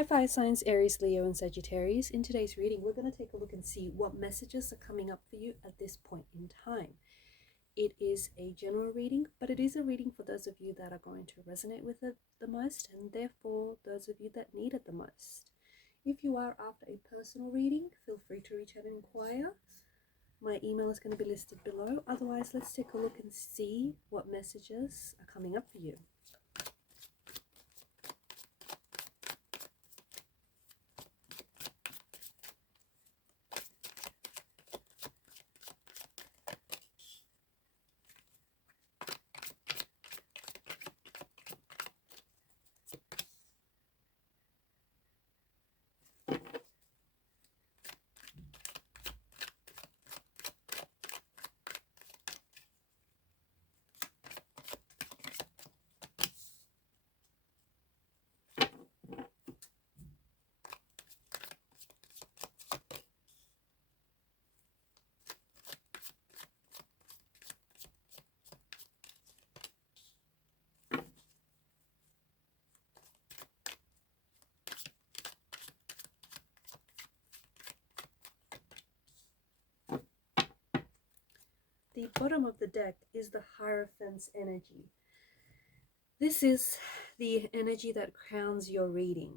Hi fire signs, Aries, Leo and Sagittarius. In today's reading, we're going to take a look and see what messages are coming up for you at this point in time. It is a general reading, but it is a reading for those of you that are going to resonate with it the most, and therefore those of you that need it the most. If you are after a personal reading, feel free to reach out and inquire. My email is going to be listed below. Otherwise, let's take a look and see what messages are coming up for you. The bottom of the deck is the Hierophant's energy. This is the energy that crowns your reading.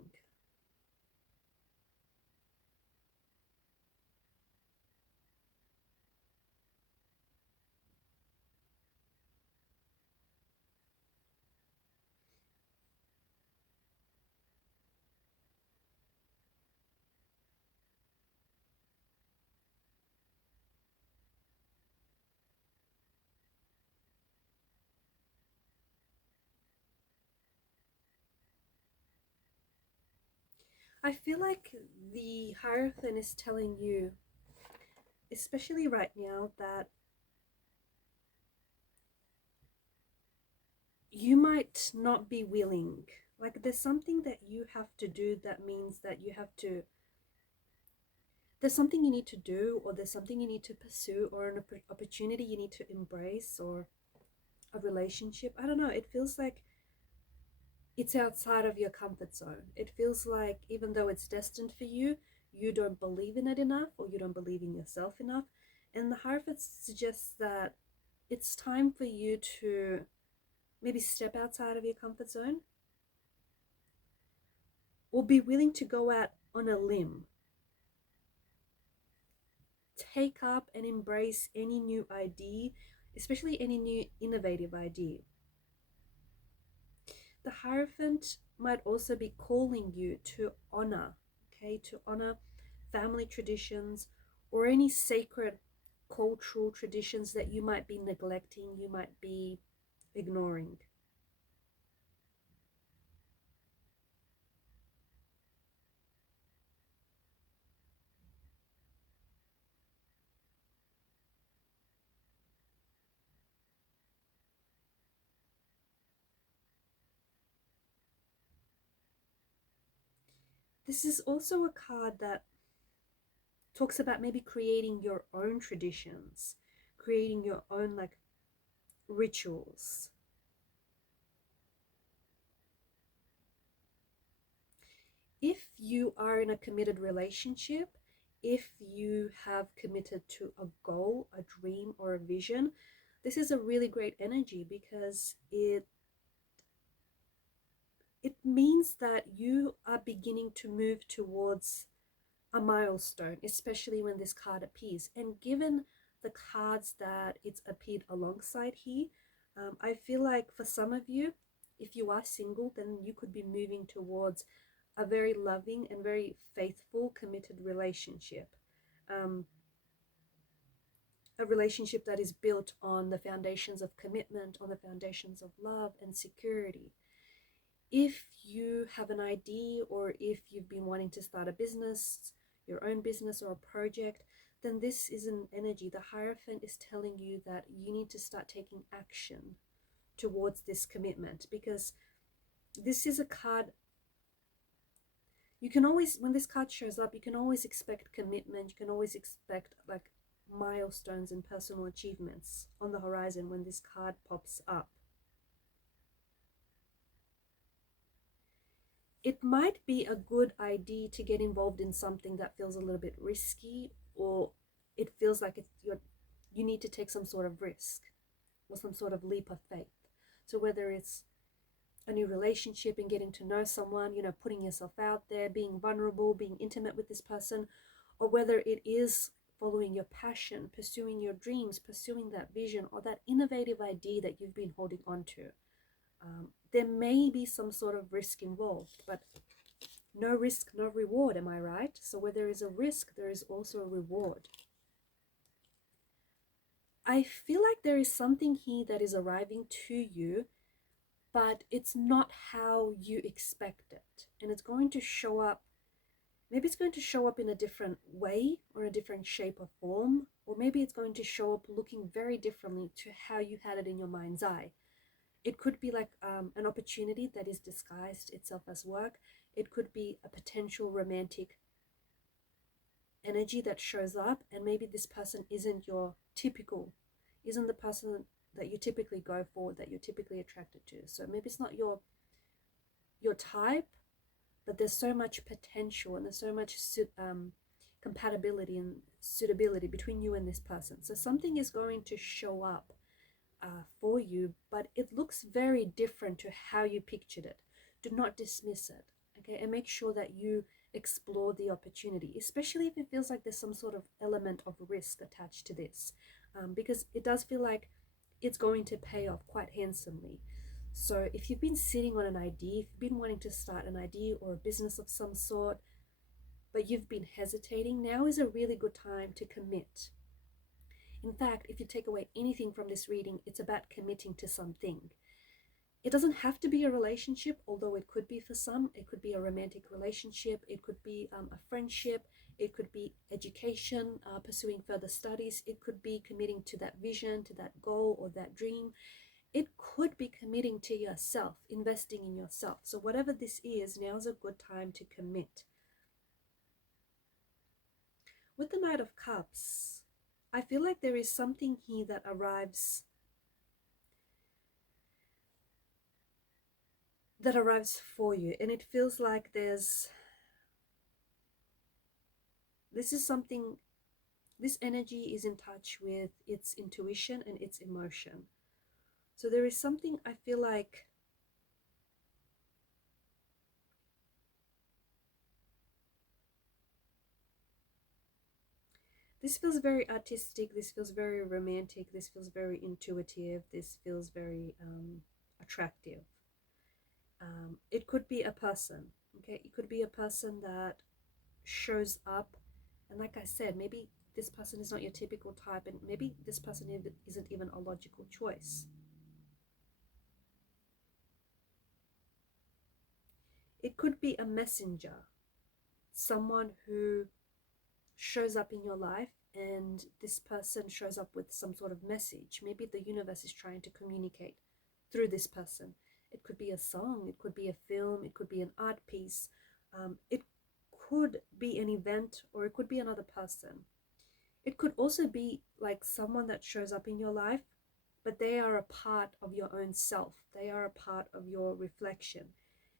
I feel like the Hierophant is telling you, especially right now, that you might not be willing. Like there's something that you have to do that means that you have to, there's something you need to do, or there's something you need to pursue, or an opportunity you need to embrace, or a relationship. I don't know. It feels like it's outside of your comfort zone. It feels like even though it's destined for you, you don't believe in it enough, or you don't believe in yourself enough. And the Hierophant suggests that it's time for you to maybe step outside of your comfort zone, or be willing to go out on a limb. Take up and embrace any new idea, especially any new innovative idea. The Hierophant might also be calling you to honor, okay, to honor family traditions or any sacred cultural traditions that you might be neglecting, you might be ignoring. This is also a card that talks about maybe creating your own traditions, creating your own like rituals. If you are in a committed relationship, if you have committed to a goal, a dream, or a vision, this is a really great energy because it means that you are beginning to move towards a milestone, especially when this card appears. And given the cards that it's appeared alongside here, I feel like for some of you, if you are single, then you could be moving towards a very loving and very faithful, committed relationship. A relationship that is built on the foundations of commitment, on the foundations of love and security. If you have an idea, or if you've been wanting to start a business, your own business or a project, then this is an energy. The Hierophant is telling you that you need to start taking action towards this commitment, because this is a card you can always, when this card shows up, you can always expect commitment. You can always expect like milestones and personal achievements on the horizon when this card pops up. it might be a good idea to get involved in something that feels a little bit risky, or it feels like you need to take some sort of risk or some sort of leap of faith. So whether it's a new relationship and getting to know someone, putting yourself out there, being vulnerable, being intimate with this person, or whether it is following your passion, pursuing your dreams, pursuing that vision or that innovative idea that you've been holding on to. There may be some sort of risk involved, but no risk, no reward, am I right? So where there is a risk, there is also a reward. I feel like there is something here that is arriving to you, but it's not how you expect it. And it's going to show up, maybe it's going to show up in a different way or a different shape or form, or maybe it's going to show up looking very differently to how you had it in your mind's eye. It could be like an opportunity that is disguised itself as work. It could be a potential romantic energy that shows up, and maybe this person isn't the person that you typically go for, that you're typically attracted to. So maybe it's not your type, but there's so much potential and there's so much compatibility and suitability between you and this person. So something is going to show up for you, but it looks very different to how you pictured it. Do not dismiss it, okay? And make sure that you explore the opportunity, especially if it feels like there's some sort of element of risk attached to this, because it does feel like it's going to pay off quite handsomely. So if you've been sitting on an idea, if you've been wanting to start an idea or a business of some sort, but you've been hesitating, now is a really good time to commit. In fact, if you take away anything from this reading, it's about committing to something. It doesn't have to be a relationship, although it could be for some. It could be a romantic relationship. It could be a friendship. It could be education, pursuing further studies. It could be committing to that vision, to that goal or that dream. It could be committing to yourself, investing in yourself. So whatever this is, now's a good time to commit. With the Knight of Cups, I feel like there is something here that arrives for you, and it feels like this energy is in touch with its intuition and its emotion. So there is something, I feel like, this feels very artistic, this feels very romantic, this feels very intuitive, this feels very attractive. It could be a person, okay? It could be a person that shows up, and like I said, maybe this person is not your typical type, and maybe this person isn't even a logical choice. It could be a messenger, someone who shows up in your life, and this person shows up with some sort of message. Maybe the universe is trying to communicate through this person. It could be a song, it could be a film, it could be an art piece, it could be an event, or it could be another person. It could also be like someone that shows up in your life, but they are a part of your own self. They are a part of your reflection.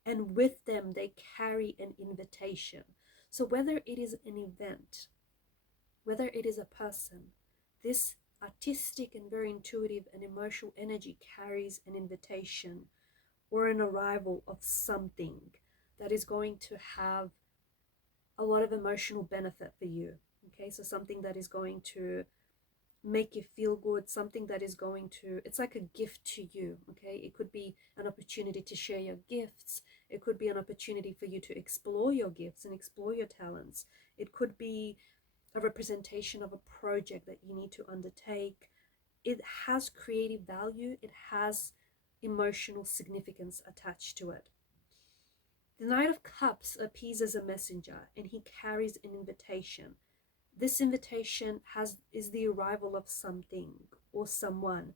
And with them, they carry an invitation. So whether it is an event, whether it is a person, this artistic and very intuitive and emotional energy carries an invitation or an arrival of something that is going to have a lot of emotional benefit for you. Okay, so something that is going to make you feel good, something that is going to, it's like a gift to you. Okay, it could be an opportunity to share your gifts. It could be an opportunity for you to explore your gifts and explore your talents. It could be a representation of a project that you need to undertake. It has creative value. It has emotional significance attached to it. The Knight of Cups appears as a messenger, and he carries an invitation. This invitation is the arrival of something or someone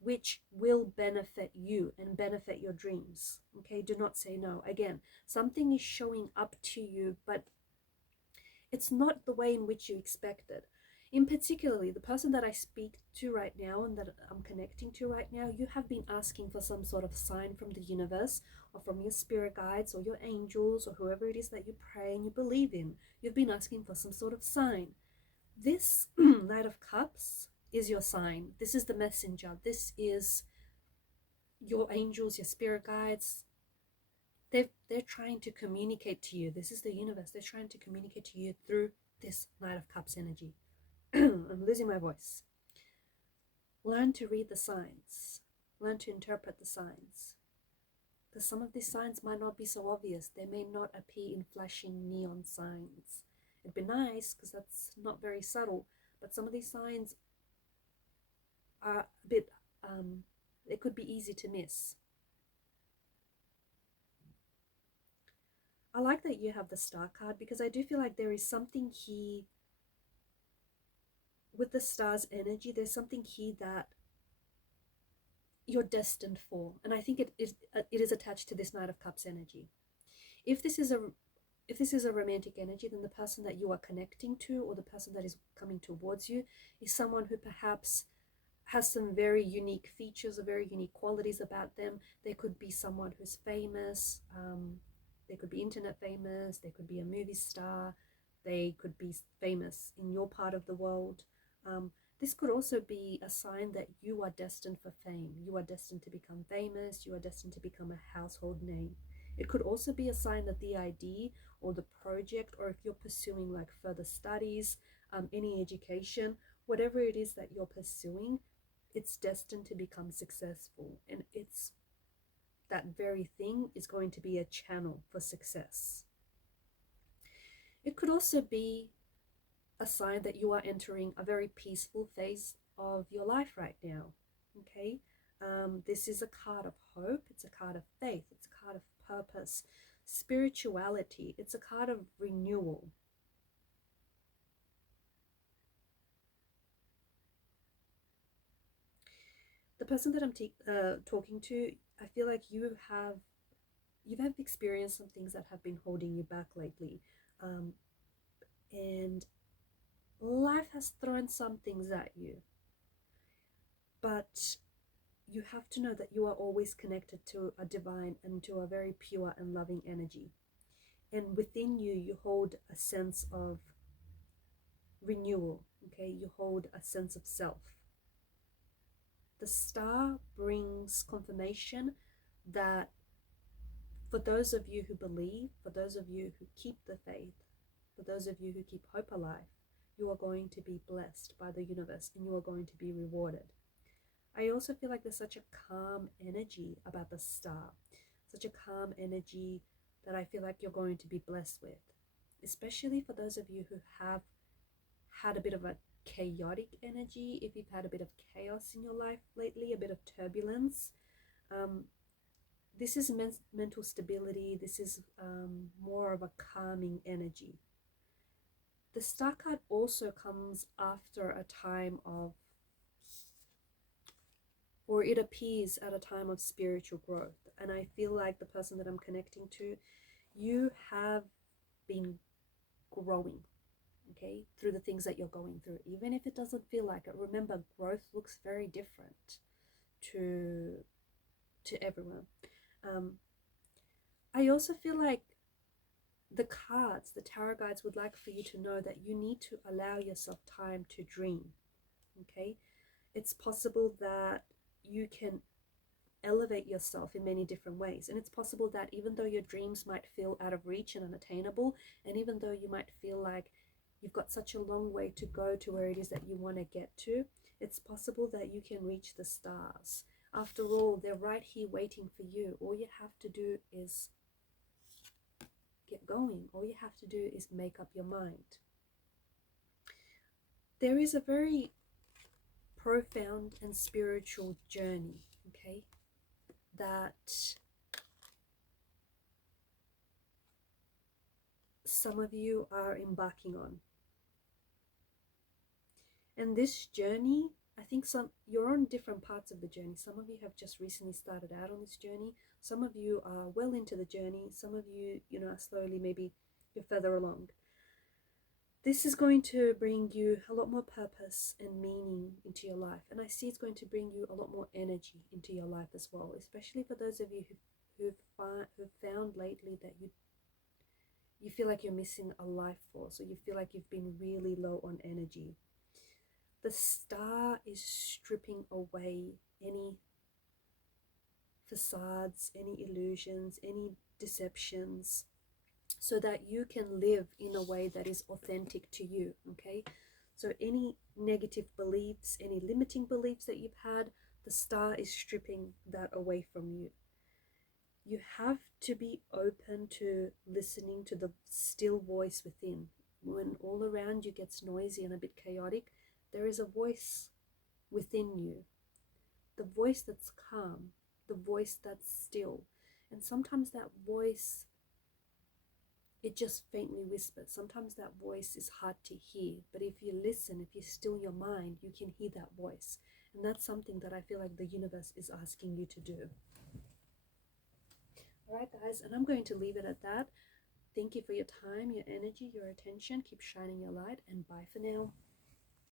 which will benefit you and benefit your dreams. Okay, do not say no. Again, something is showing up to you, but it's not the way in which you expected. In particularly, the person that I speak to right now and that I'm connecting to right now, you have been asking for some sort of sign from the universe or from your spirit guides or your angels or whoever it is that you pray and you believe in. You've been asking for some sort of sign. This Knight of Cups is your sign. This is the messenger. This is your angels, your spirit guides. They're trying to communicate to you. This is the universe. They're trying to communicate to you through this Knight of Cups energy. I'm losing my voice. Learn to read the signs. Learn to interpret the signs. Because some of these signs might not be so obvious. They may not appear in flashing neon signs. It'd be nice because that's not very subtle. But some of these signs are a bit, they could be easy to miss. I like that you have the Star card because I do feel like there is something here with the Star's energy. There's something here that you're destined for, and I think it is attached to this Knight of Cups energy. If this is a romantic energy, then the person that you are connecting to or the person that is coming towards you is someone who perhaps has some very unique features or very unique qualities about them. They could be someone who's famous, they could be internet famous, they could be a movie star, they could be famous in your part of the world. This could also be a sign that you are destined for fame. You are destined to become famous. You are destined to become a household name. It could also be a sign that the idea or the project, or if you're pursuing like further studies, any education, whatever it is that you're pursuing, it's destined to become successful. And it's that very thing is going to be a channel for success. It could also be a sign that you are entering a very peaceful phase of your life right now. Okay, this is a card of hope. It's a card of faith. It's a card of purpose, spirituality. It's a card of renewal. The person that I'm talking to, I feel like you have experienced some things that have been holding you back lately, and life has thrown some things at you, but you have to know that you are always connected to a divine and to a very pure and loving energy, and within you you hold a sense of renewal. Okay, you hold a sense of self. The Star brings confirmation that for those of you who believe, for those of you who keep the faith, for those of you who keep hope alive, you are going to be blessed by the universe and you are going to be rewarded. I also feel like there's such a calm energy about the Star, such a calm energy that I feel like you're going to be blessed with, especially for those of you who have had a bit of a chaotic energy. If you've had a bit of chaos in your life lately, a bit of turbulence, this is mental stability. This is more of a calming energy. The Star card also comes after a time of, or it appears at a time of spiritual growth. And I feel like the person that I'm connecting to, you have been growing, okay, through the things that you're going through, even if it doesn't feel like it. Remember, growth looks very different to everyone. I also feel like the cards, the tarot guides would like for you to know that you need to allow yourself time to dream. Okay, it's possible that you can elevate yourself in many different ways, and it's possible that even though your dreams might feel out of reach and unattainable, and even though you might feel like you've got such a long way to go to where it is that you want to get to, it's possible that you can reach the stars. After all, they're right here waiting for you. All you have to do is get going. All you have to do is make up your mind. There is a very profound and spiritual journey, okay, that some of you are embarking on. And this journey, I think you're on different parts of the journey. Some of you have just recently started out on this journey. Some of you are well into the journey. Some of you, are slowly, maybe you're further along. This is going to bring you a lot more purpose and meaning into your life. And I see it's going to bring you a lot more energy into your life as well, especially for those of you who've found lately that you feel like you're missing a life force, or you feel like you've been really low on energy. The star is stripping away any facades, any illusions, any deceptions, so that you can live in a way that is authentic to you, okay? So any negative beliefs, any limiting beliefs that you've had, the star is stripping that away from you. You have to be open to listening to the still voice within. When all around you gets noisy and a bit chaotic, there is a voice within you. The voice that's calm, the voice that's still. And sometimes that voice, it just faintly whispers. Sometimes that voice is hard to hear, but if you listen, if you still your mind, you can hear that voice. And that's something that I feel like the universe is asking you to do. All right, guys, and I'm going to leave it at that. Thank you for your time, your energy, your attention. Keep shining your light, and bye for now.